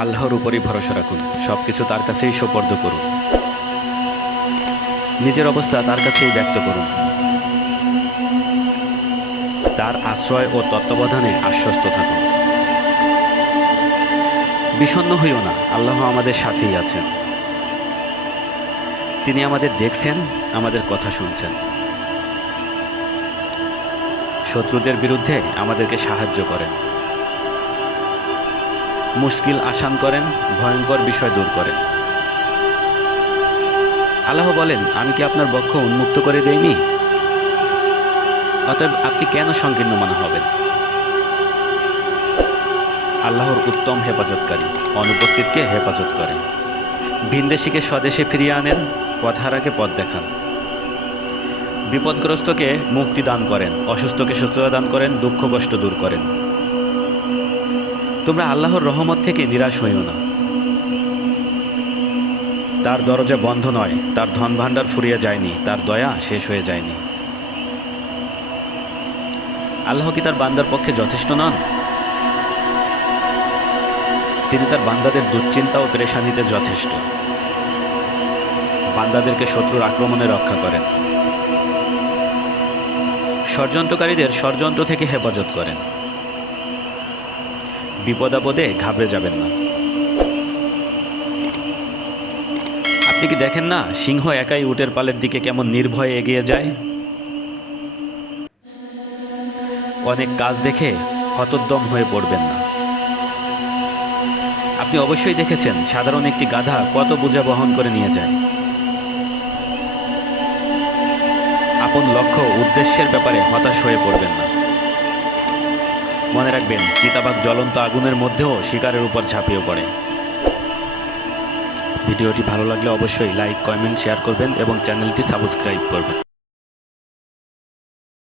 আল্লাহর উপরই ভরসা রাখুন, সব কিছু তার কাছেই সোপর্দ করুন, নিজের অবস্থা তার কাছেই ব্যক্ত করুন, তার আশ্রয় ও তত্ত্বাবধানে আশ্বস্ত থাকুন। বিষণ্ণ হইও না, আল্লাহ আমাদের সাথেই আছেন। তিনি আমাদের দেখছেন, আমাদের কথা শুনছেন। শত্রুদের বিরুদ্ধে আমাদেরকে সাহায্য করেন, মুশকিল আসান করেন, ভয়ঙ্কর বিষয় দূর করেন। আল্লাহ বলেন, আমি কি আপনার বক্ষ উন্মুক্ত করে দেইনি? অতএব আপনি কেন সংকীর্ণ মনে হবেন? আল্লাহর উত্তম হেফাজতকারী অনুপস্থিতকে হেফাজত করেন, ভিনদেশীকে স্বদেশে ফিরিয়ে আনেন, পথহারাকে পথ দেখান, বিপদগ্রস্তকে মুক্তি দান করেন, অসুস্থকে সুস্থতা দান করেন, দুঃখ কষ্ট দূর করেন। তোমরা আল্লাহর রহমত থেকে নিরাশ হইও না। তার দরজা বন্ধ নয়, তার ধন ভাণ্ডার ফুরিয়ে যায়নি, তার দয়া শেষ হয়ে যায়নি। আল্লাহ কি তার বান্দার পক্ষে যথেষ্ট নন? তিনি তার বান্দাদের দুশ্চিন্তা ও পেরেশানিতে যথেষ্ট। বান্দাদেরকে শত্রুর আক্রমণে রক্ষা করেন, ষড়যন্ত্রকারীদের ষড়যন্ত্র থেকে হেফাজত করেন। বিপদ আপদে ঘাবড়ে যাবেন না। আপনি কি দেখেন না, সিংহ একাই উটের পালের দিকে কেমন নির্ভয়ে এগিয়ে যায়? অনেক কাজ দেখে হতোদ্যম হয়ে পড়বেন না। আপনি অবশ্যই দেখেছেন, সাধারণ একটি গাধা কত বোঝা বহন করে নিয়ে যায়। আপন লক্ষ্য উদ্দেশ্যের ব্যাপারে হতাশ হয়ে পড়বেন না। মনে রাখবেন, চিতাবাঘ জ্বলন্ত আগুনের মধ্যেও শিকারের উপর ঝাঁপিয়ে পড়ে। ভিডিওটি ভালো লাগলে অবশ্যই লাইক, কমেন্ট, শেয়ার করবেন এবং চ্যানেলটি সাবস্ক্রাইব করবেন।